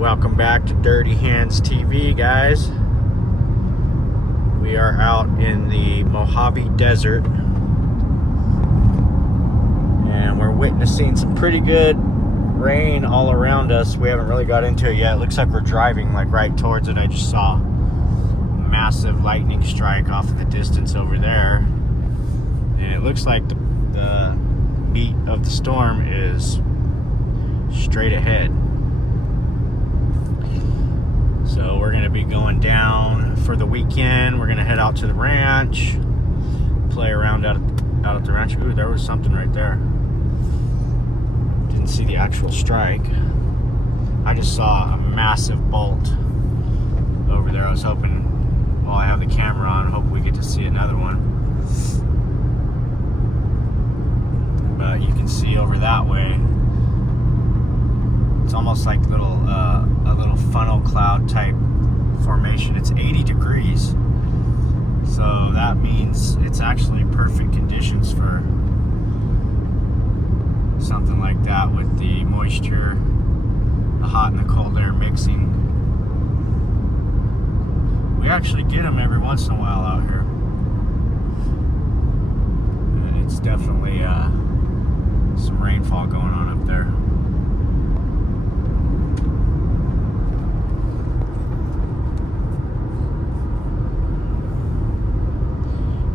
Welcome back to Dirty Hands TV, guys. We are out in the Mojave Desert and we're witnessing some pretty good rain all around us. We haven't really got into it yet. It looks like we're driving like right towards it. I just saw a massive lightning strike off in the distance over there, and it looks like the beat of the storm is straight ahead. So we're gonna be going down for the weekend. We're gonna head out to the ranch, play around out at the ranch. Ooh, there was something right there. Didn't see the actual strike. I just saw a massive bolt over there. I was hoping, while I have the camera on, hope we get to see another one. But you can see over that way, it's almost like a little funnel cloud type formation. It's 80 degrees, so that means it's actually perfect conditions for something like that, with the moisture, the hot and the cold air mixing. We actually get them every once in a while out here, and it's definitely some rainfall going on up there.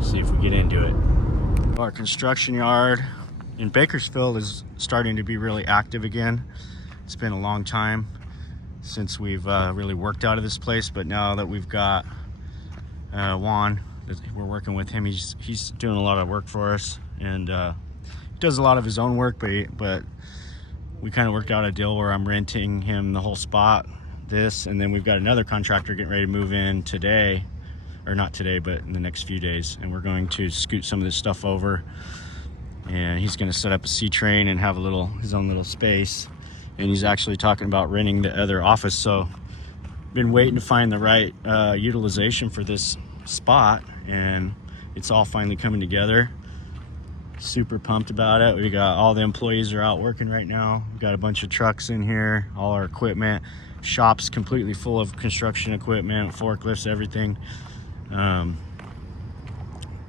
See if we get into it. Our construction yard in Bakersfield is starting to be really active again. It's been a long time since we've really worked out of this place, but now that we've got Juan, we're working with him. He's doing a lot of work for us, and he does a lot of his own work, but we kind of worked out a deal where I'm renting him the whole spot, and then we've got another contractor getting ready to move in today, or not today, but in the next few days, and we're going to scoot some of this stuff over, and he's going to set up a C-train and have his own little space, and he's actually talking about renting the other office. So been waiting to find the right utilization for this spot, and it's all finally coming together. Super pumped about it. We got all the employees are out working right now. We've got a bunch of trucks in here, all our equipment, shop's completely full of construction equipment, forklifts, everything.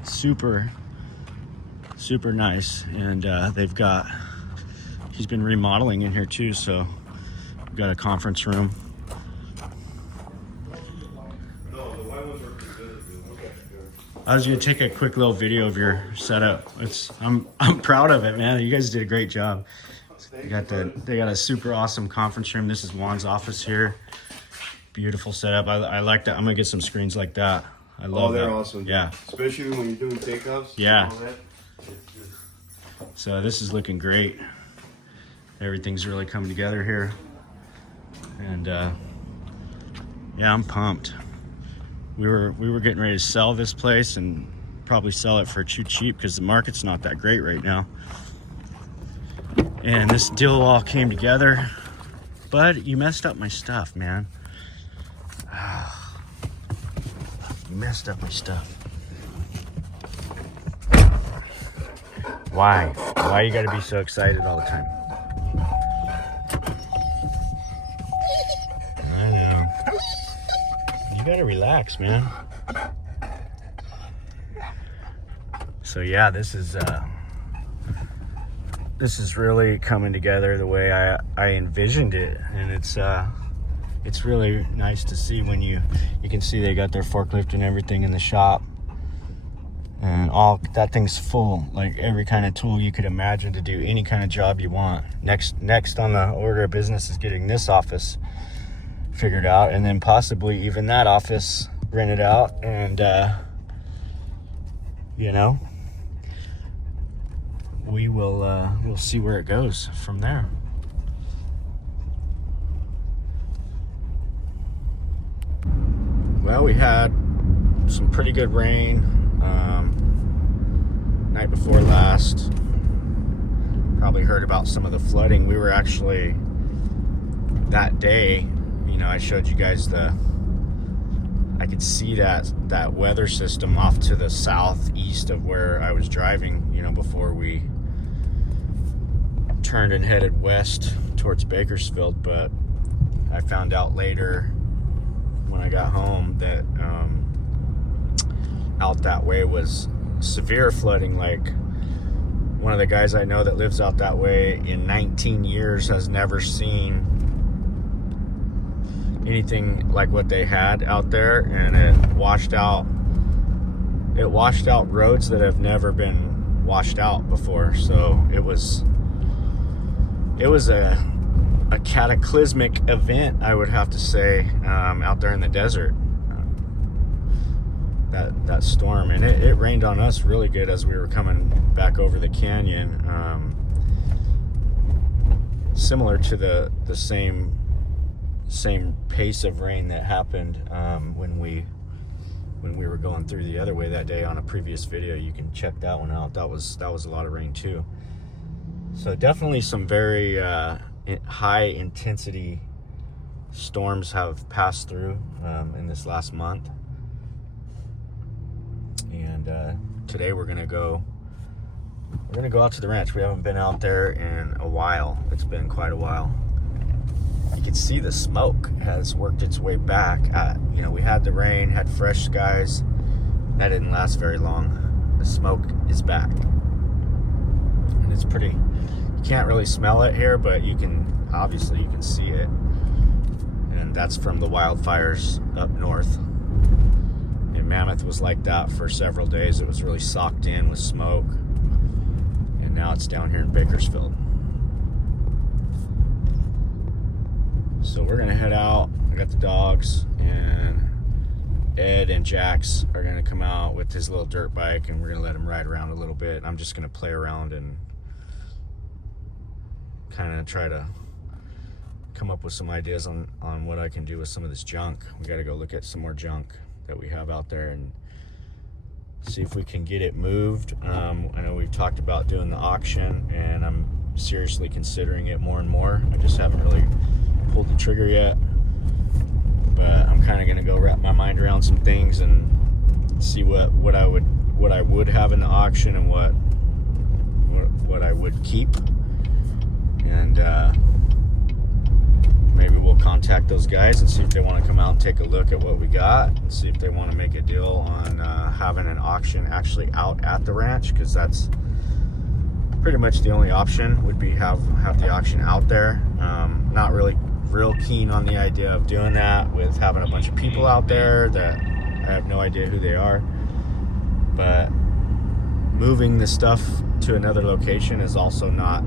Super nice, and he's been remodeling in here too, so we've got a conference room. I was gonna take a quick little video of your setup. I'm proud of it, man. You guys did a great job. They got a super awesome conference room. This is Juan's office here. Beautiful setup. I like that. I'm gonna get some screens like that. I love that. They're awesome. Yeah. Especially when you're doing takeoffs. Yeah. So this is looking great. Everything's really coming together here. And yeah, I'm pumped. We were getting ready to sell this place and probably sell it for too cheap because the market's not that great right now. And this deal all came together. Bud, you messed up my stuff, man. You messed up my stuff. Why? Why you gotta be so excited all the time? I know. You gotta relax, man. So yeah, this is really coming together the way I envisioned it, and it's really nice to see when you can see they got their forklift and everything in the shop, and all that thing's full, like every kind of tool you could imagine to do any kind of job you want. Next on the order of business is getting this office figured out, and then possibly even that office rented out, and we'll see where it goes from there. Well, we had some pretty good rain night before last. Probably heard about some of the flooding. We were actually, that day, I showed you guys I could see that weather system off to the southeast of where I was driving, before we turned and headed west towards Bakersfield. But I found out later when I got home that out that way was severe flooding. Like, one of the guys I know that lives out that way in 19 years has never seen anything like what they had out there, and it washed out roads that have never been washed out before. So it was a cataclysmic event, I would have to say, out there in the desert. That storm, and it rained on us really good as we were coming back over the canyon, similar to the same pace of rain that happened when we were going through the other way that day on a previous video. You can check that one out. That was a lot of rain too. So definitely some very high intensity storms have passed through in this last month. And today we're gonna go out to the ranch. We haven't been out there in a while. It's been quite a while. You can see the smoke has worked its way back. We had the rain, had fresh skies. That didn't last very long. The smoke is back, and it's pretty. You can't really smell it here, but you can see it, and that's from the wildfires up north. And Mammoth was like that for several days. It was really socked in with smoke, and now it's down here in Bakersfield. So we're gonna head out. I got the dogs, and Ed and Jax are gonna come out with his little dirt bike, and we're gonna let him ride around a little bit. I'm just gonna play around and kind of try to come up with some ideas on what I can do with some of this junk. We gotta go look at some more junk that we have out there and see if we can get it moved. I know we've talked about doing the auction, and I'm seriously considering it more and more. I just haven't really pulled the trigger yet, but I'm kind of gonna go wrap my mind around some things and see what I would have in the auction and what I would keep, and maybe we'll contact those guys and see if they want to come out and take a look at what we got, and see if they want to make a deal on having an auction actually out at the ranch, because that's pretty much the only option, would be have the auction out there. Not really real keen on the idea of doing that with having a bunch of people out there that I have no idea who they are, but moving the stuff to another location is also not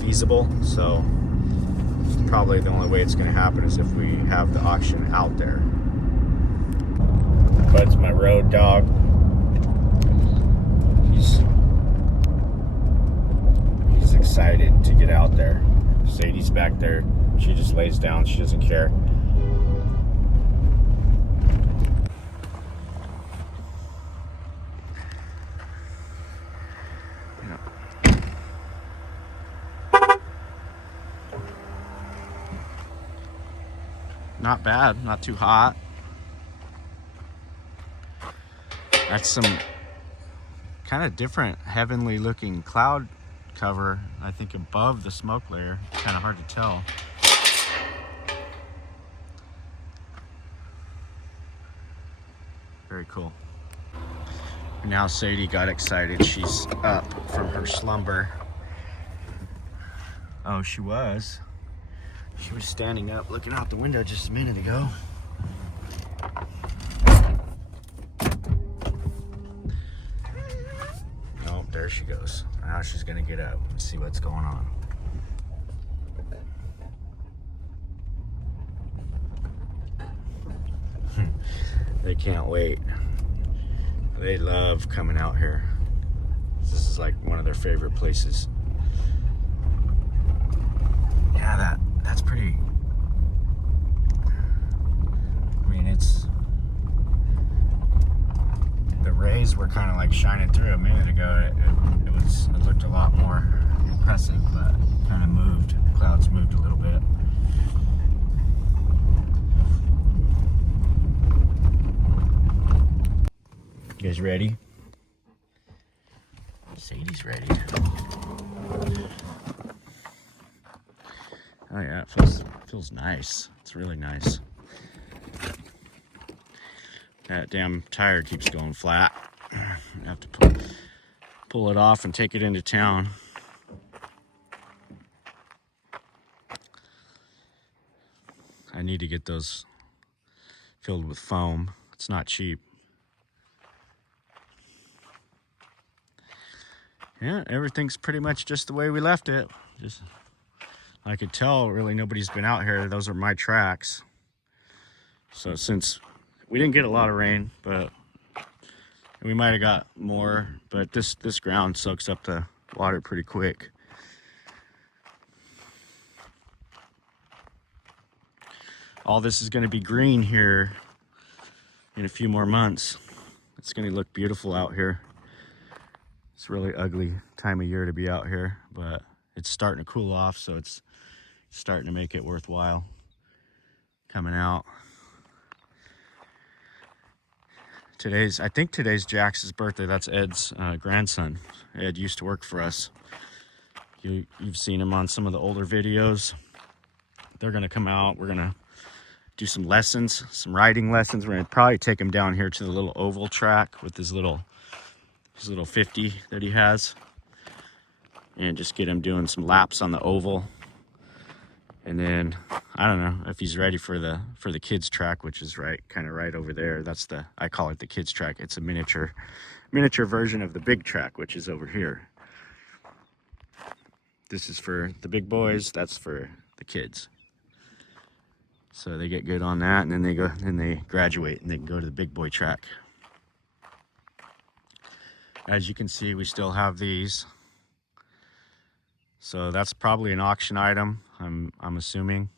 feasible. So probably the only way it's going to happen is if we have the auction out there. Bud's my road dog. He's excited to get out there. Sadie's back there. She just lays down. She doesn't care. Not bad, not too hot. That's some kind of different heavenly looking cloud cover, I think, above the smoke layer. Kind of hard to tell. Very cool. Now Sadie got excited. She's up from her slumber. Oh, she was standing up looking out the window just a minute ago. Oh, there she goes. Now she's gonna get up and see what's going on. They can't wait. They love coming out here. This is like one of their favorite places. Yeah, that's pretty. I mean, the rays were kind of like shining through a minute ago. It looked a lot more impressive, but kind of moved. The clouds moved a little bit. You guys ready? Sadie's ready. Oh yeah, it feels nice. It's really nice. That damn tire keeps going flat. I have to pull it off and take it into town. I need to get those filled with foam. It's not cheap. Yeah, everything's pretty much just the way we left it. Just, I could tell really nobody's been out here. Those are my tracks. So since we didn't get a lot of rain, but we might have got more, but this ground soaks up the water pretty quick. All this is going to be green here in a few more months. It's going to look beautiful out here. It's a really ugly time of year to be out here, but it's starting to cool off, so it's starting to make it worthwhile coming out. I think today's Jax's birthday. That's Ed's grandson. Ed used to work for us. You've seen him on some of the older videos. They're gonna come out. We're gonna do some lessons, some riding lessons. We're gonna probably take him down here to the little oval track with his little 50 that he has, and just get him doing some laps on the oval. And then I don't know if he's ready for the kids track, which is kind of right over there. I call it the kids track. It's a miniature version of the big track, which is over here. This is for the big boys. That's for the kids. So they get good on that, and then they graduate and they can go to the big boy track. As you can see, we still have these. So that's probably an auction item, I'm assuming.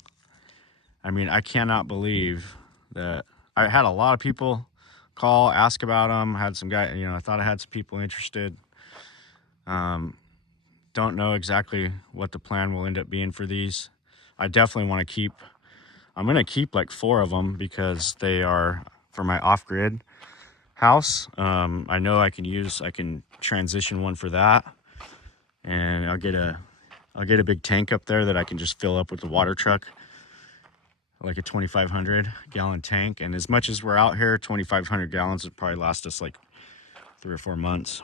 I mean, I cannot believe that I had a lot of people call, ask about them. I had some guy, I thought I had some people interested. Don't know exactly what the plan will end up being for these. I definitely want to keep, I'm going to keep like 4 of them because they are for my off-grid house. I know I can transition one for that, and I'll get a big tank up there that I can just fill up with the water truck, like a 2,500 gallon tank. And as much as we're out here, 2,500 gallons would probably last us like 3 or 4 months.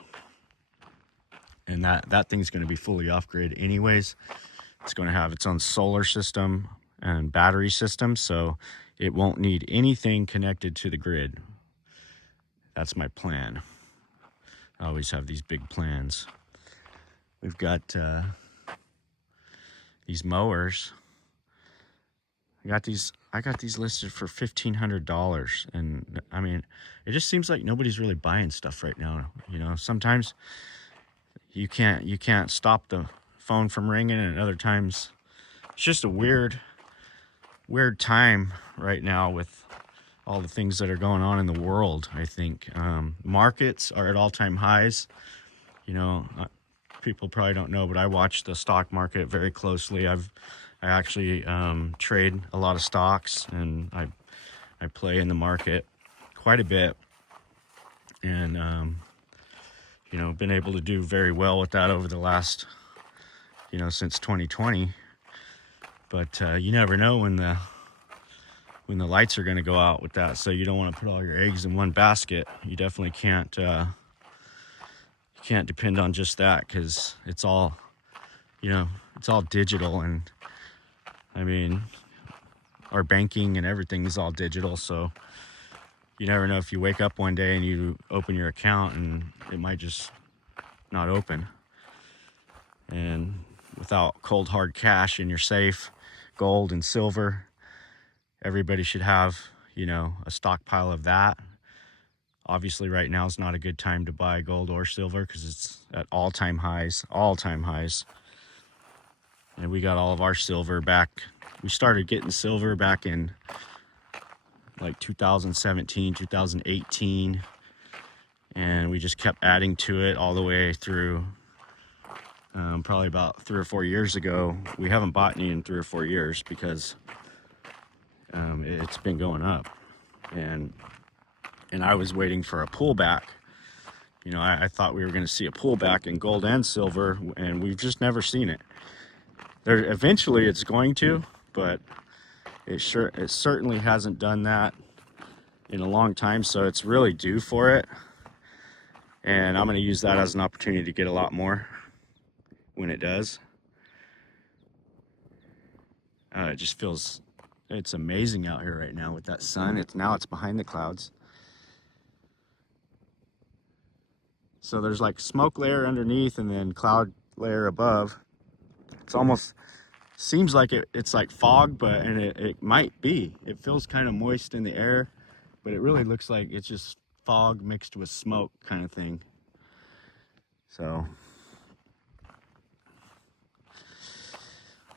And that thing's going to be fully off grid anyways. It's going to have its own solar system and battery system, so it won't need anything connected to the grid. That's my plan. I always have these big plans. We've got these mowers. I got these listed for $1,500, and I mean, it just seems like nobody's really buying stuff right now. Sometimes you can't stop the phone from ringing, and other times it's just a weird time right now with all the things that are going on in the world. I think markets are at all-time highs. People probably don't know, but I watch the stock market very closely. I actually trade a lot of stocks, and I play in the market quite a bit, and been able to do very well with that over the last since 2020. But you never know when the lights are going to go out with that, so you don't want to put all your eggs in one basket. You definitely can't depend on just that, because it's all digital, and I mean, our banking and everything is all digital, so you never know if you wake up one day and you open your account and it might just not open. And without cold hard cash in your safe, gold and silver, everybody should have a stockpile of that. Obviously right now is not a good time to buy gold or silver because it's at all-time highs. And we got all of our silver back. We started getting silver back in like 2017, 2018, and we just kept adding to it all the way through probably about 3 or 4 years ago. We haven't bought any in 3 or 4 years because it's been going up, and I was waiting for a pullback. I thought we were going to see a pullback in gold and silver, and we've just never seen it. There, eventually it's going to, but it certainly hasn't done that in a long time, so it's really due for it. And I'm going to use that as an opportunity to get a lot more when it does. It just feels, it's amazing out here right now with that sun. Now it's behind the clouds. So there's like smoke layer underneath and then cloud layer above. It's almost, seems like it's like fog, but it might be. It feels kind of moist in the air, but it really looks like it's just fog mixed with smoke kind of thing. So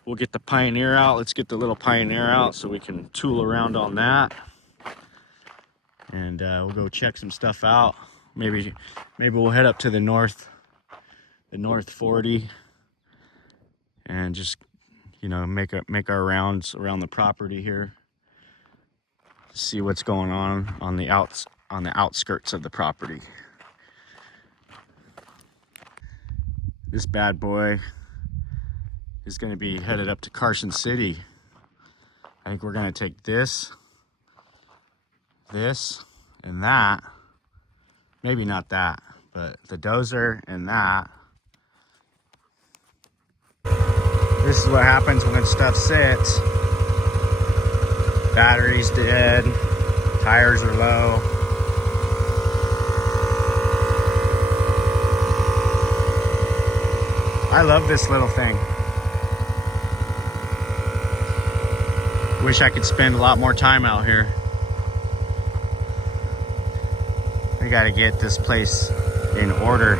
we'll get the Pioneer out. Let's get the little Pioneer out so we can tool around on that. And we'll go check some stuff out. Maybe we'll head up to the north 40 and just, you know, make our rounds around the property here. See what's going on the outskirts of the property. This bad boy is going to be headed up to Carson City. I think we're going to take this, and that. Maybe not that, but the dozer and that. This is what happens when stuff sits. Battery's dead, tires are low. I love this little thing. Wish I could spend a lot more time out here. We gotta get this place in order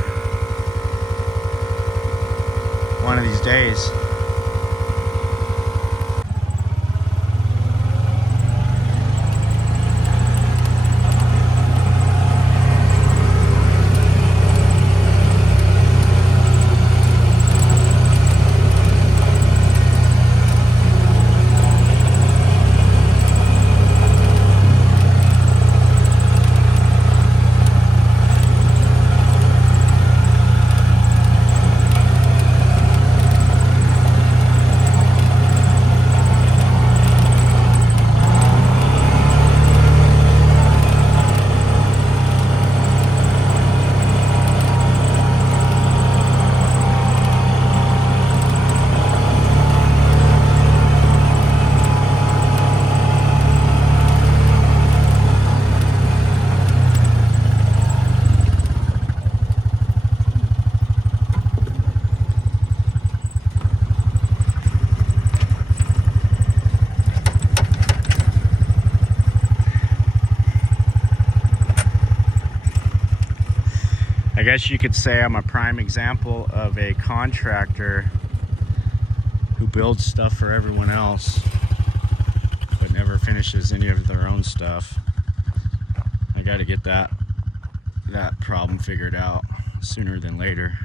one of these days. I guess you could say I'm a prime example of a contractor who builds stuff for everyone else but never finishes any of their own stuff. I got to get that problem figured out sooner than later.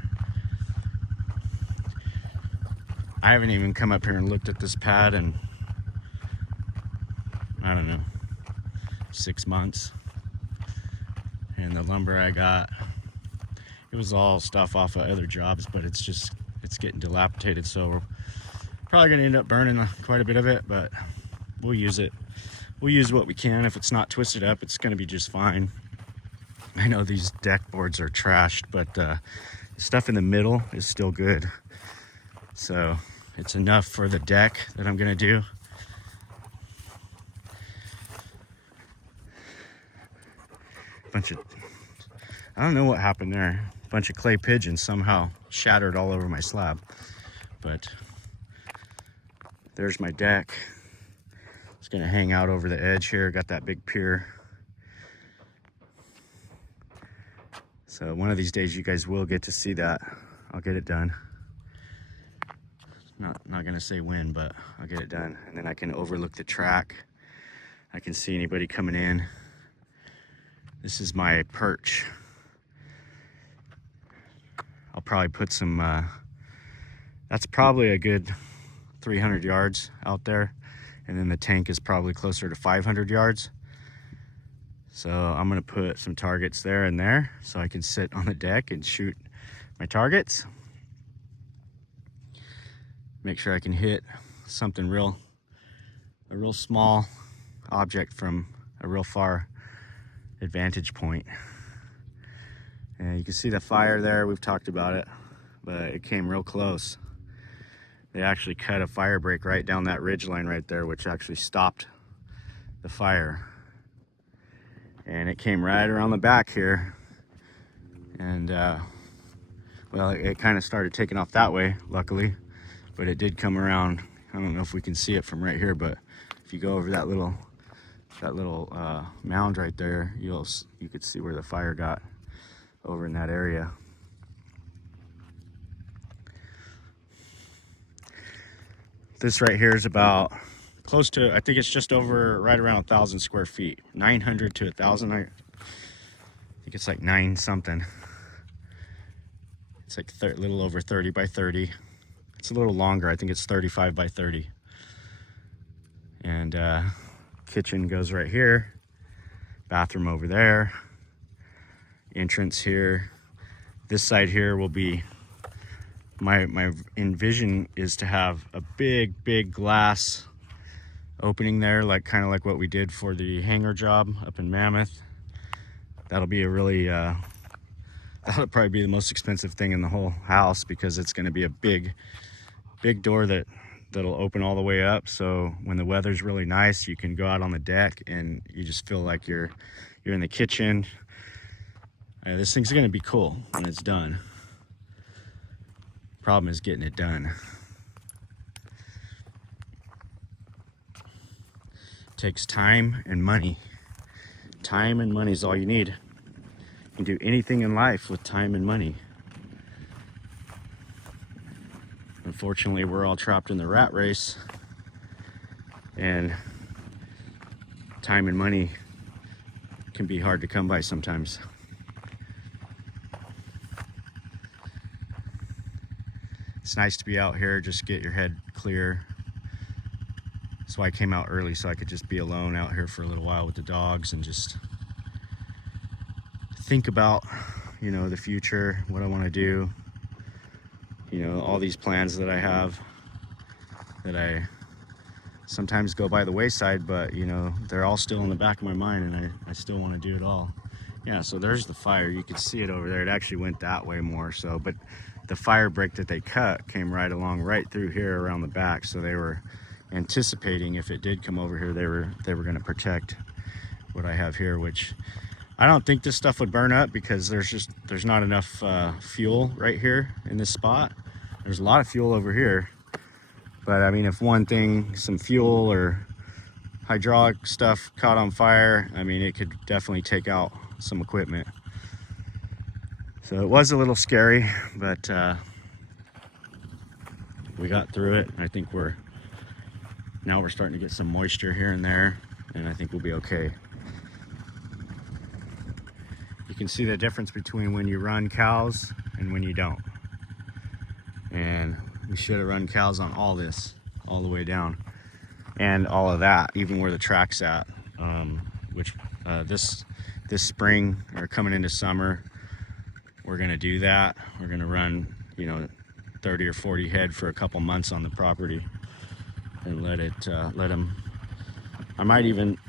I haven't even come up here and looked at this pad in, I don't know, 6 months. And the lumber I got, it was all stuff off of other jobs, but it's getting dilapidated, so we're probably gonna end up burning quite a bit of it, but we'll use it. We'll use what we can. If it's not twisted up, it's gonna be just fine. I know these deck boards are trashed, but the stuff in the middle is still good. So it's enough for the deck that I'm gonna do. I don't know what happened there. A bunch of clay pigeons somehow shattered all over my slab. But there's my deck. It's gonna hang out over the edge here. Got that big pier. So one of these days you guys will get to see that. I'll get it done. Not gonna say when, but I'll get it done. And then I can overlook the track. I can see anybody coming in. This is my perch. I'll probably put some, that's probably a good 300 yards out there. And then the tank is probably closer to 500 yards. So I'm gonna put some targets there and there so I can sit on the deck and shoot my targets. make sure I can hit something a real small object from a real far advantage point. And you can see the fire there, we've talked about it, but it came real close. They actually cut a fire break right down that ridge line right there, which actually stopped the fire. And it came right around the back here. And well, it kind of started taking off that way, luckily, but it did come around. I don't know if we can see it from right here, but if you go over that little mound right there, you could see where the fire got over in that area. This right here is about close to, I think it's just over, right around 1,000 square feet, 900 to 1,000. I think it's like 9 something. It's like a little over 30 by 30. It's a little longer. I think it's 35 by 30. And kitchen goes right here, bathroom over there, entrance here. This side here will be, my envision is to have a big glass opening there, like kind of like what we did for the hangar job up in Mammoth. That'll be a really that'll probably be the most expensive thing in the whole house, because it's going to be a big door that'll open all the way up, so when the weather's really nice you can go out on the deck and you just feel like you're in the kitchen. This thing's going to be cool when it's done. Problem is getting it done. Takes time and money. Time and money is all you need. You can do anything in life with time and money. Unfortunately, we're all trapped in the rat race, and time and money can be hard to come by sometimes. It's nice to be out here, just get your head clear. That's why I came out early, so I could just be alone out here for a little while with the dogs and just think about, you know, the future, what I want to do, you know, all these plans that I have that I sometimes go by the wayside, but you know, they're all still in the back of my mind, and I still want to do it all. Yeah, so there's the fire. You can see it over there. It actually went that way more so, but the fire break that they cut came right along right through here around the back, so they were anticipating if it did come over here, they were going to protect what I have here, which I don't think this stuff would burn up, because there's not enough fuel right here in this spot. There's a lot of fuel over here, but I mean, if one thing, some fuel or hydraulic stuff caught on fire, I mean, it could definitely take out some equipment. So it was a little scary, but we got through it. I think now we're starting to get some moisture here and there, and I think we'll be okay. You can see the difference between when you run cows and when you don't. And we should have run cows on all this, all the way down, and all of that, even where the track's at, which this spring or coming into summer, we're gonna do that. We're gonna run, you know, 30 or 40 head for a couple months on the property, and let them. I might even,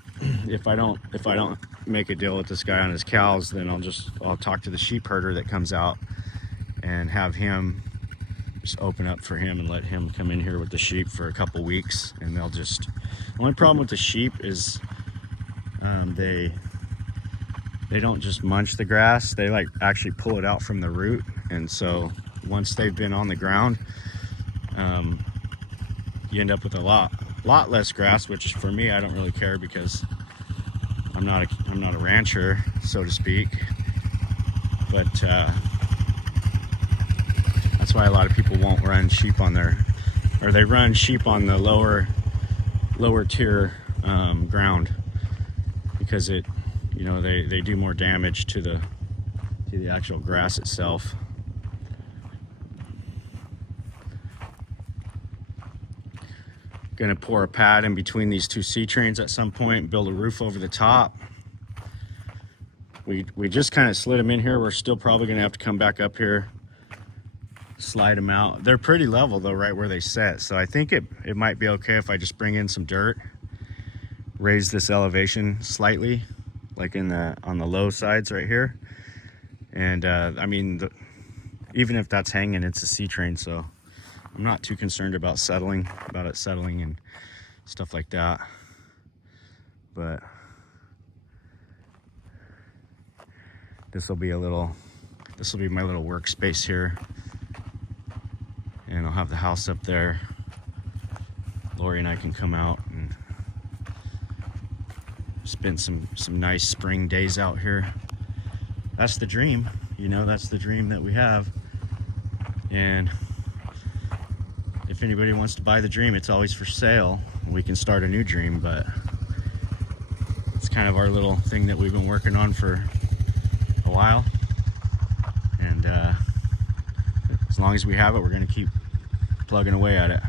if I don't make a deal with this guy on his cows, then I'll talk to the sheep herder that comes out and have him just open up for him and let him come in here with the sheep for a couple weeks, and they'll just. The only problem with the sheep is they don't just munch the grass, they like actually pull it out from the root, and so once they've been on the ground, you end up with a lot less grass, which for me, I don't really care, because I'm not a rancher, so to speak. But that's why a lot of people won't run sheep on they run sheep on the lower tier ground, because it, you know, they do more damage to the actual grass itself. Gonna pour a pad in between these two C trains at some point and build a roof over the top. We just kind of slid them in here. We're still probably gonna have to come back up here slide them out. They're pretty level though, right where they set. So I think it might be okay if I just bring in some dirt, raise this elevation slightly, like on the low sides right here. And I mean, even if that's hanging, it's a C-train, so I'm not too concerned about it settling and stuff like that. But this will be my little workspace here, and I'll have the house up there. Lori and I can come out and spend some nice spring days out here. That's the dream, you know, that's the dream that we have. And if anybody wants to buy the dream, it's always for sale. We can start a new dream, but it's kind of our little thing that we've been working on for a while. And as long as we have it, we're going to keep plugging away at it.